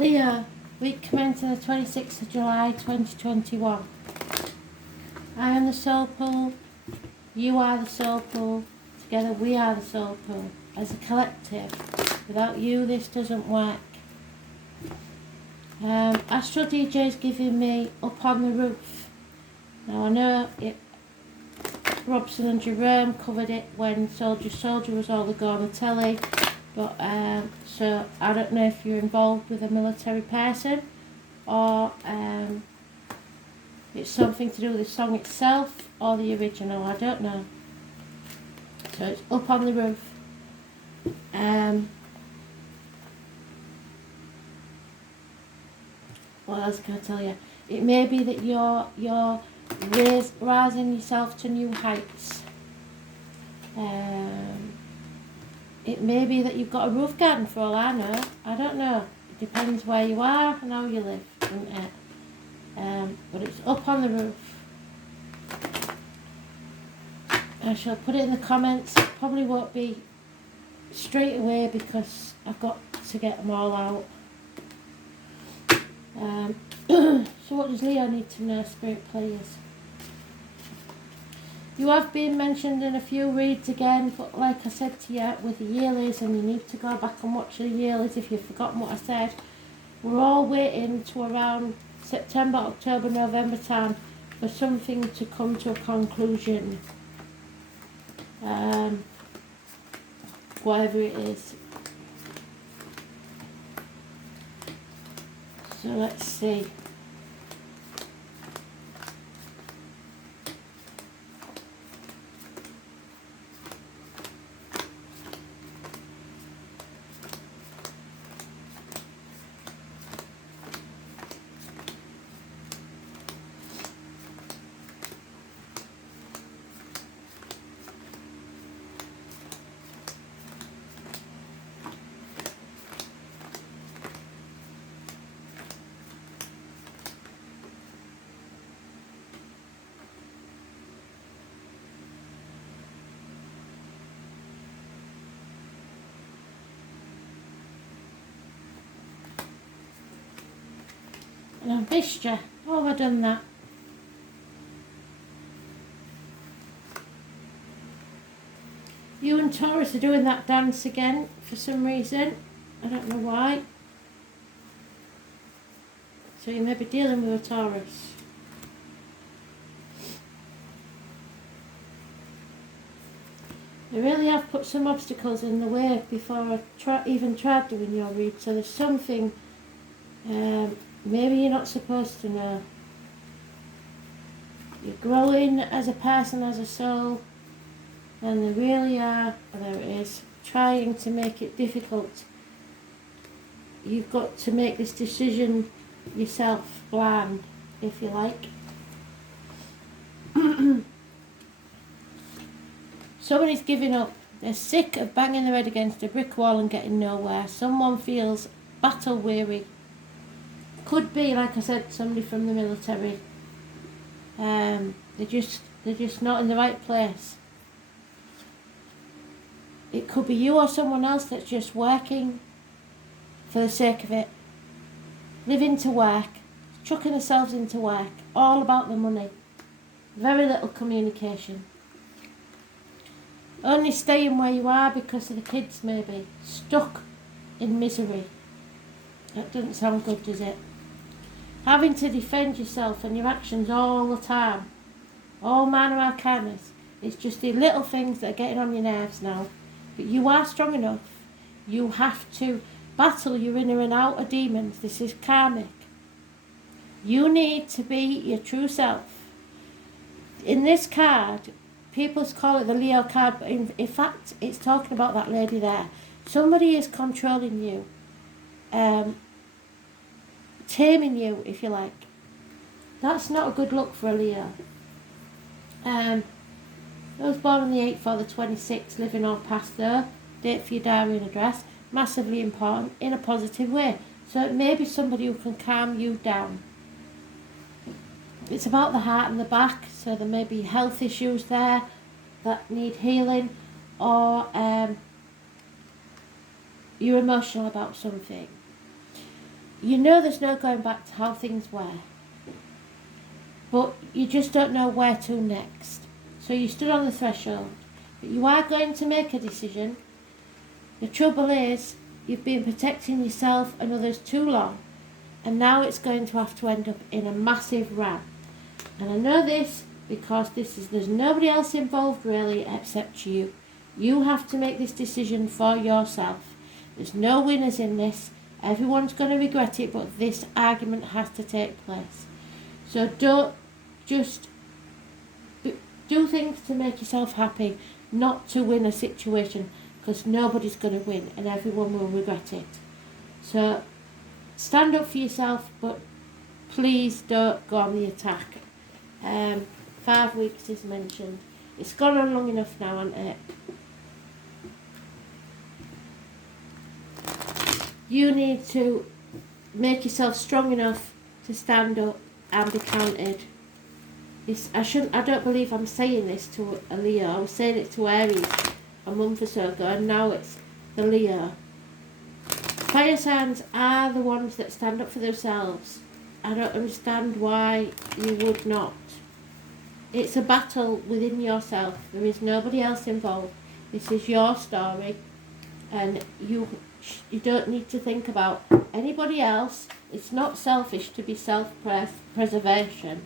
Leo, week commencing the 26th of July 2021. I am the soul pool, you are the soul pool, together we are the soul pool. As a collective, without you this doesn't work. Astral DJ is giving me Up on the Roof. Now I know Robson and Jerome covered it when Soldier was all the go on the telly, but so I don't know if you're involved with a military person or it's something to do with the song itself or the original, I don't know. So it's Up on the Roof. What else can I tell you? It may be that you're rising yourself to new heights. It may be that you've got a roof garden for all I know. I don't know. It depends where you are and how you live, doesn't it? But it's Up on the Roof. I shall put it in the comments. It probably won't be straight away because I've got to get them all out. So what does Leo need to know, Spirit Players? You have been mentioned in a few reads again, but like I said to you with the yearlies, and you need to go back and watch the yearlies if you've forgotten what I said, we're all waiting to around September, October, November time for something to come to a conclusion. Whatever it is. So let's see. And I've missed you. Oh, have I done that? You and Taurus are doing that dance again for some reason. I don't know why. So you may be dealing with a Taurus. They really have put some obstacles in the way before I even tried doing your read. So there's something maybe you're not supposed to know. You're growing as a person, as a soul, and they really are, there it is, trying to make it difficult. You've got to make this decision yourself, blind, if you like. Somebody's giving up. They're sick of banging their head against a brick wall and getting nowhere. Someone feels battle weary. Could be, like I said, somebody from the military. They're just not in the right place. It could be you or someone else that's just working for the sake of it. Living to work, chucking themselves into work, all about the money. Very little communication. Only staying where you are because of the kids maybe. Stuck in misery. That doesn't sound good, does it? Having to defend yourself and your actions all the time. All manner of kindness. It's just the little things that are getting on your nerves now. But you are strong enough. You have to battle your inner and outer demons. This is karmic. You need to be your true self. In this card, people call it the Leo card, but in fact, it's talking about that lady there. Somebody is controlling you. Taming you, if you like. That's not a good look for a Leo. Those born on the 8th or the 26th, living or past there, date for your diary and address, massively important in a positive way. So it may be somebody who can calm you down. It's about the heart and the back, so there may be health issues there that need healing, or you're emotional about something. You know there's no going back to how things were, but you just don't know where to next. So you stood on the threshold, but you are going to make a decision. The trouble is, you've been protecting yourself and others too long, and now it's going to have to end up in a massive row. And I know this because there's nobody else involved really except you. You have to make this decision for yourself. There's no winners in this. Everyone's going to regret it, but this argument has to take place. So don't just do things to make yourself happy, not to win a situation, because nobody's going to win and everyone will regret it. So stand up for yourself, but please don't go on the attack. 5 weeks is mentioned. It's gone on long enough now, hasn't it? You need to make yourself strong enough to stand up and be counted. I don't believe I'm saying this to a Leo. I was saying it to Aries a month or so ago, and now it's the Leo. Fire signs are the ones that stand up for themselves. I don't understand why you would not. It's a battle within yourself. There is nobody else involved. This is your story, and you don't need to think about anybody else. It's not selfish to be self-preservation,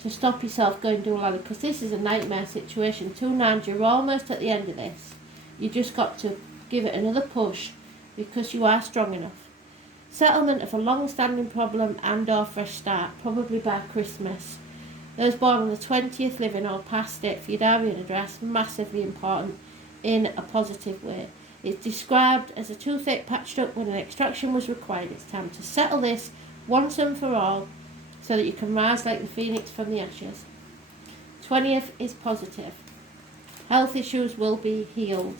to stop yourself going to a ladder, because this is a nightmare situation. 2 9s, you're almost at the end of this. You just got to give it another push because you are strong enough. Settlement of a long-standing problem and or fresh start, probably by Christmas. Those born on the 20th living or past date for your diary and address, massively important in a positive way. It's described as a toothache patched up when an extraction was required. It's time to settle this once and for all so that you can rise like the phoenix from the ashes. 20th is positive. Health issues will be healed.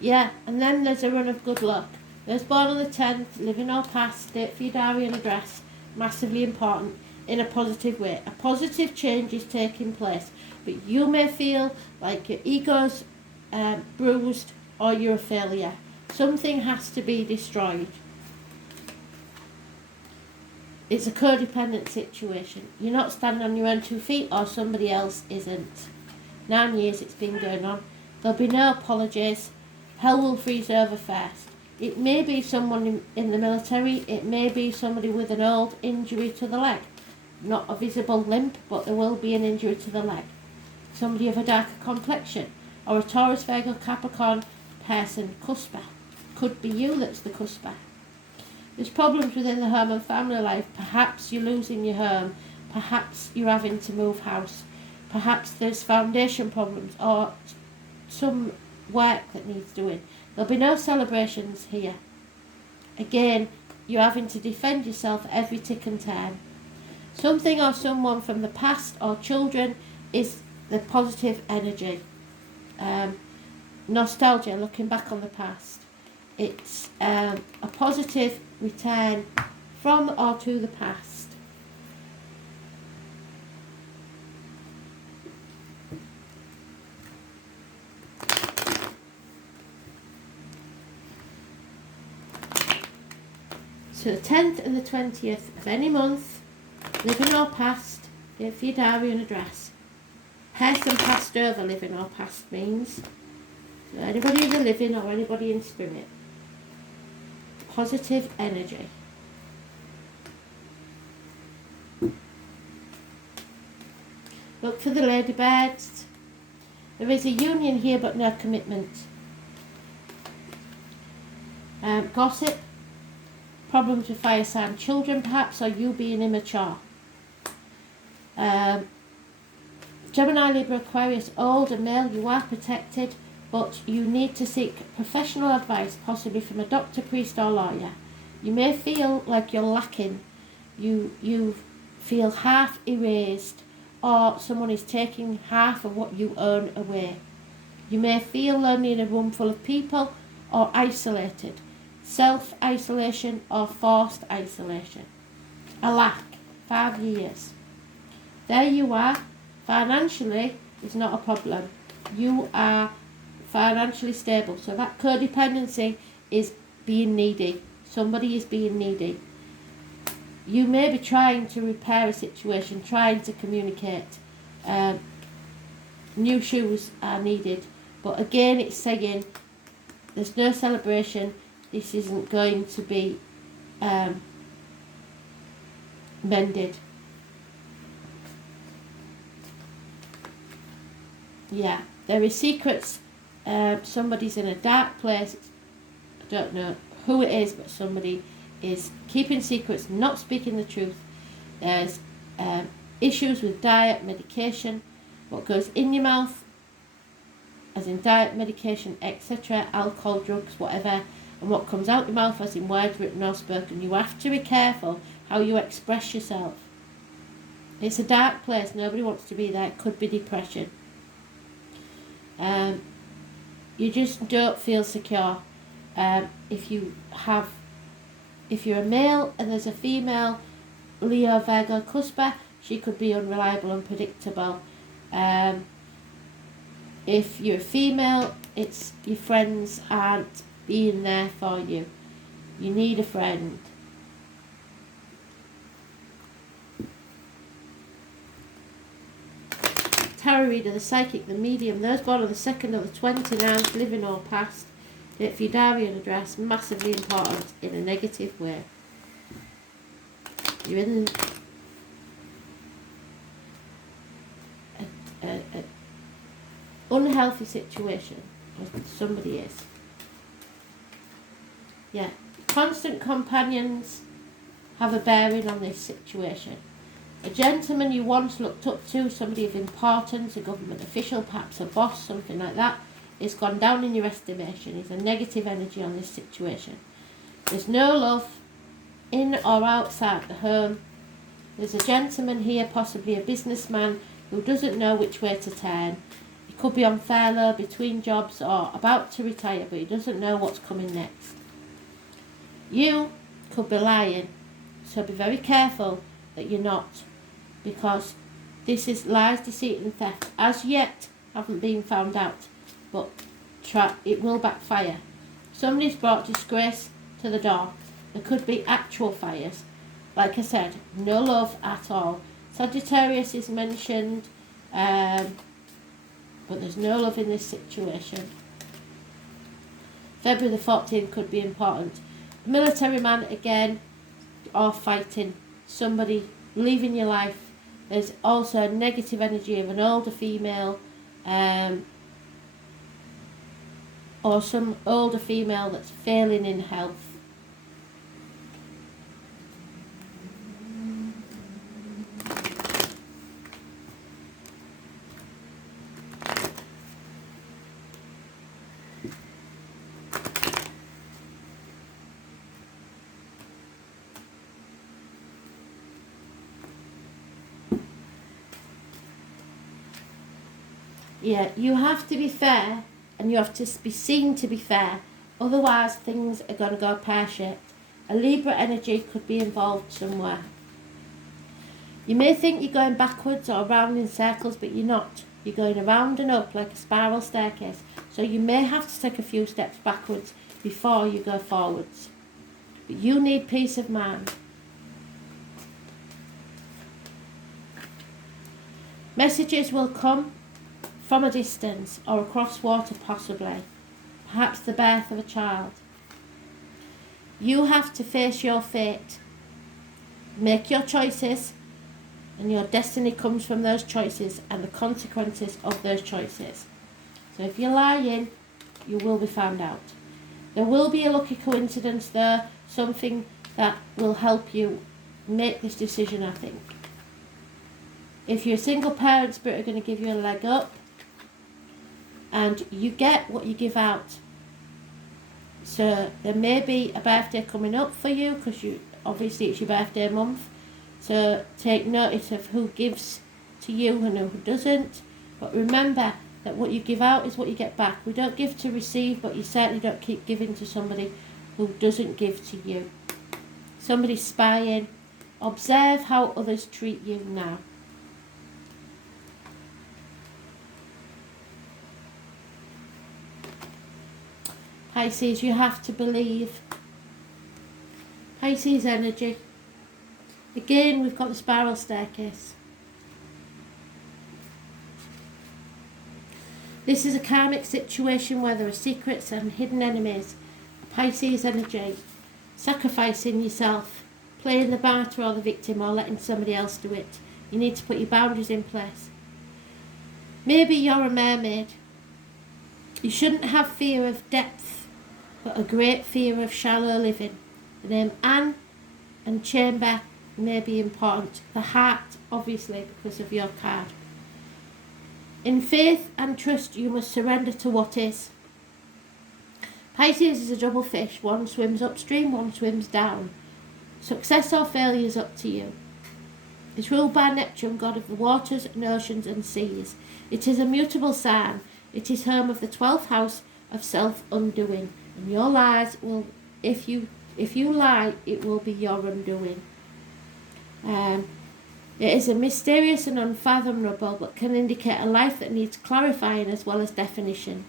Yeah, and then there's a run of good luck. Those born on the 10th, living or past, date for your diary and address, massively important in a positive way. A positive change is taking place, but you may feel like your ego's bruised or you're a failure. Something has to be destroyed. It's a codependent situation. You're not standing on your own 2 feet, or somebody else isn't. 9 years it's been going on. There'll be no apologies. Hell will freeze over first. It may be someone in the military. It may be somebody with an old injury to the leg. Not a visible limp, but there will be an injury to the leg. Somebody of a darker complexion, or a Taurus, Virgo, Capricorn person, cusper. Could be you that's the cusper. There's problems within the home and family life. Perhaps you're losing your home. Perhaps you're having to move house. Perhaps there's foundation problems or some work that needs doing. There'll be no celebrations here. Again, you're having to defend yourself every tick and turn. Something or someone from the past or children is the positive energy. Nostalgia, looking back on the past. It's a positive return from or to the past. So the 10th and the 20th of any month, living or past, date for your diary and address. Person passed over, living or past means. So anybody in the living or anybody in spirit. Positive energy. Look for the ladybirds. There is a union here but no commitment. Gossip. Problems with fire sign children perhaps, or you being immature. Gemini, Libra, Aquarius, old and male, you are protected, but you need to seek professional advice, possibly from a doctor, priest or lawyer. You may feel like you're lacking. You feel half erased, or someone is taking half of what you own away. You may feel lonely in a room full of people or isolated. Self-isolation or forced isolation. A lack. 5 years. There you are. Financially, it's not a problem. You are financially stable. So that codependency is being needy. Somebody is being needy. You may be trying to repair a situation, trying to communicate. New shoes are needed. But again, it's saying there's no celebration. This isn't going to be mended. Yeah, there is secrets. Somebody's in a dark place. I don't know who it is, but somebody is keeping secrets, not speaking the truth. There's issues with diet, medication, what goes in your mouth, as in diet, medication, etc., alcohol, drugs, whatever, and what comes out your mouth, as in words written or spoken. You have to be careful how you express yourself. It's a dark place. Nobody wants to be there. It could be depression. You just don't feel secure. If you're a male and there's a female, Leo, Virgo, Cusper, she could be unreliable, unpredictable. If you're a female, it's your friends aren't being there for you. You need a friend. Tarot reader, the psychic, the medium, those born on the 2nd of the 29th, living or past. Date for your diary and address, massively important in a negative way. You're in an unhealthy situation, or somebody is. Yeah, constant companions have a bearing on this situation. A gentleman you once looked up to, somebody of importance, a government official, perhaps a boss, something like that, is gone down in your estimation. Is a negative energy on this situation. There's no love in or outside the home. There's a gentleman here, possibly a businessman, who doesn't know which way to turn. He could be on furlough, between jobs, or about to retire, but he doesn't know what's coming next. You could be lying, so be very careful that you're not, because this is lies, deceit and theft. As yet, haven't been found out, but it will backfire. Somebody's brought disgrace to the door. There could be actual fires. Like I said, no love at all. Sagittarius is mentioned, but there's no love in this situation. February the 14th could be important. Military man again, or fighting. Somebody leaving your life. There's also a negative energy of an older female, or some older female that's failing in health. Yeah, you have to be fair, and you have to be seen to be fair, otherwise things are going to go pear-shaped. A Libra energy could be involved somewhere. You may think you're going backwards or around in circles, but you're not. You're going around and up like a spiral staircase, so you may have to take a few steps backwards before you go forwards. But you need peace of mind. Messages will come from a distance or across water, possibly. Perhaps the birth of a child. You have to face your fate. Make your choices, and your destiny comes from those choices and the consequences of those choices. So if you're lying, you will be found out. There will be a lucky coincidence there, something that will help you make this decision, I think. If you're a single parent, Spirit are going to give you a leg up, and you get what you give out. So there may be a birthday coming up for you, because obviously it's your birthday month. So take notice of who gives to you and who doesn't. But remember that what you give out is what you get back. We don't give to receive, but you certainly don't keep giving to somebody who doesn't give to you. Somebody's spying. Observe how others treat you now. Pisces, you have to believe Pisces energy. Again, we've got the spiral staircase. This is a karmic situation where there are secrets and hidden enemies. Pisces energy. Sacrificing yourself, playing the martyr or the victim, or letting somebody else do it. You need to put your boundaries in place. Maybe you're a mermaid. You shouldn't have fear of depth, but a great fear of shallow living. The name Anne and Chamber may be important. The heart, obviously, because of your card. In faith and trust, you must surrender to what is. Pisces is a double fish. One swims upstream, one swims down. Success or failure is up to you. It's ruled by Neptune, god of the waters and oceans and seas. It is a mutable sign. It is home of the 12th house of self-undoing. And your lies will, if you lie, it will be your undoing. It is a mysterious and unfathomable, but can indicate a life that needs clarifying as well as definition.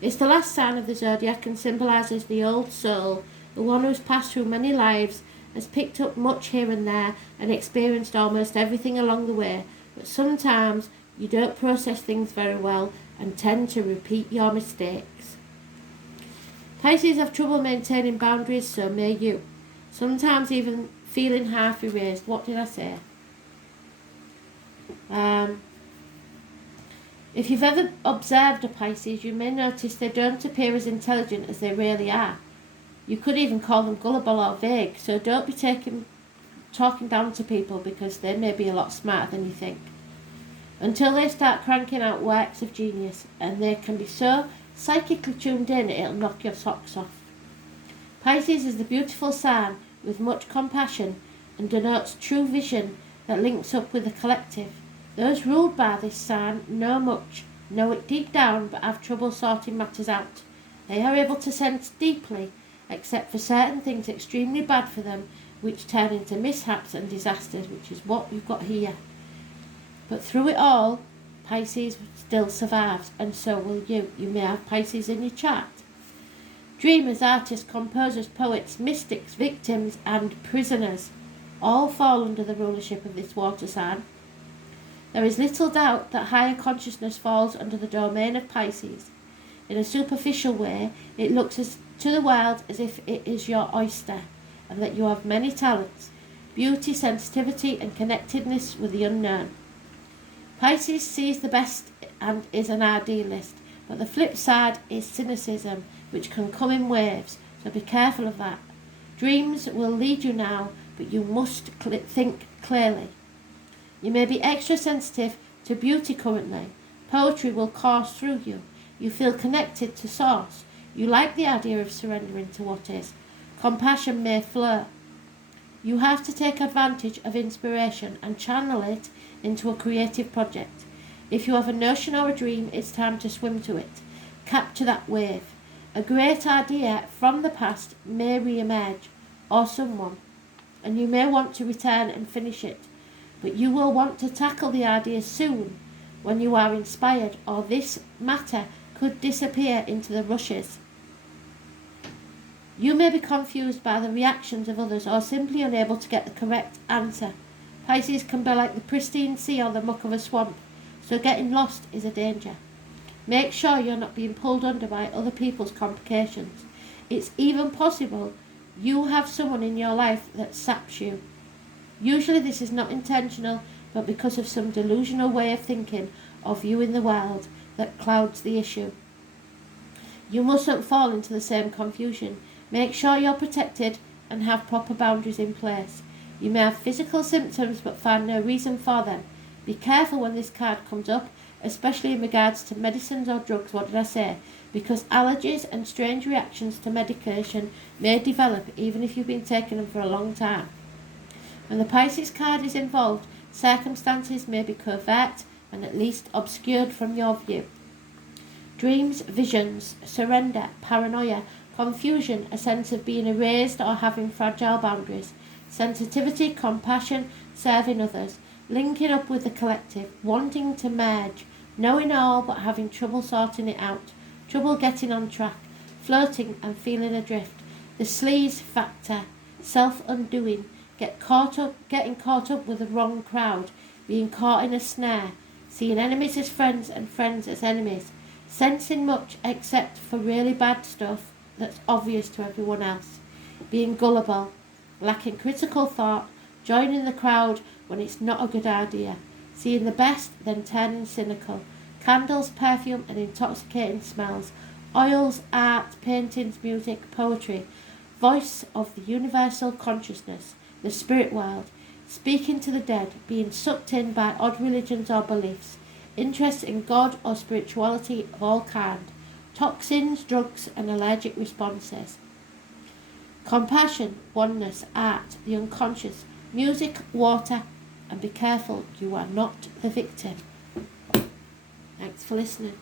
It's the last sign of the zodiac and symbolises the old soul, the one who has passed through many lives, has picked up much here and there, and experienced almost everything along the way, but sometimes you don't process things very well and tend to repeat your mistakes. Pisces have trouble maintaining boundaries, so may you. Sometimes even feeling half erased. What did I say? If you've ever observed a Pisces, you may notice they don't appear as intelligent as they really are. You could even call them gullible or vague, so don't be talking down to people because they may be a lot smarter than you think. Until they start cranking out works of genius, and they can be so psychically tuned in it'll knock your socks off. Pisces is the beautiful sign with much compassion and denotes true vision that links up with the collective. Those ruled by this sign know much, know it deep down, but have trouble sorting matters out. They are able to sense deeply, except for certain things extremely bad for them, which turn into mishaps and disasters, which is what you've got here. But through it all, Pisces still survives, and so will you. You may have Pisces in your chart. Dreamers, artists, composers, poets, mystics, victims, and prisoners all fall under the rulership of this water sign. There is little doubt that higher consciousness falls under the domain of Pisces. In a superficial way, it looks to the world as if it is your oyster, and that you have many talents, beauty, sensitivity, and connectedness with the unknown. Pisces sees the best and is an idealist, but the flip side is cynicism, which can come in waves, so be careful of that. Dreams will lead you now, but you must think clearly. You may be extra sensitive to beauty currently. Poetry will course through you. You feel connected to source. You like the idea of surrendering to what is. Compassion may flow. You have to take advantage of inspiration and channel it into a creative project. If you have a notion or a dream, it's time to swim to it. Capture that wave. A great idea from the past may re-emerge, or someone, and you may want to return and finish it. But you will want to tackle the idea soon when you are inspired, or this matter could disappear into the rushes. You may be confused by the reactions of others or simply unable to get the correct answer. Pisces can be like the pristine sea or the muck of a swamp, so getting lost is a danger. Make sure you're not being pulled under by other people's complications. It's even possible you have someone in your life that saps you. Usually this is not intentional, but because of some delusional way of thinking or viewing the world that clouds the issue. You mustn't fall into the same confusion. Make sure you're protected and have proper boundaries in place. You may have physical symptoms but find no reason for them. Be careful when this card comes up, especially in regards to medicines or drugs. What did I say? Because allergies and strange reactions to medication may develop even if you've been taking them for a long time. When the Pisces card is involved, circumstances may be covert and at least obscured from your view. Dreams, visions, surrender, paranoia, confusion, a sense of being erased or having fragile boundaries, sensitivity, compassion, serving others, linking up with the collective, wanting to merge, knowing all but having trouble sorting it out, trouble getting on track, floating and feeling adrift, the sleaze factor, self-undoing, getting caught up with the wrong crowd, being caught in a snare, seeing enemies as friends and friends as enemies, sensing much except for really bad stuff that's obvious to everyone else, being gullible, lacking critical thought, joining the crowd when it's not a good idea, seeing the best then turning cynical, candles, perfume and intoxicating smells, oils, art, paintings, music, poetry, voice of the universal consciousness, the spirit world, speaking to the dead, being sucked in by odd religions or beliefs, interest in God or spirituality of all kind, toxins, drugs and allergic responses. Compassion, oneness, art, the unconscious, music, water, and be careful, you are not the victim. Thanks for listening.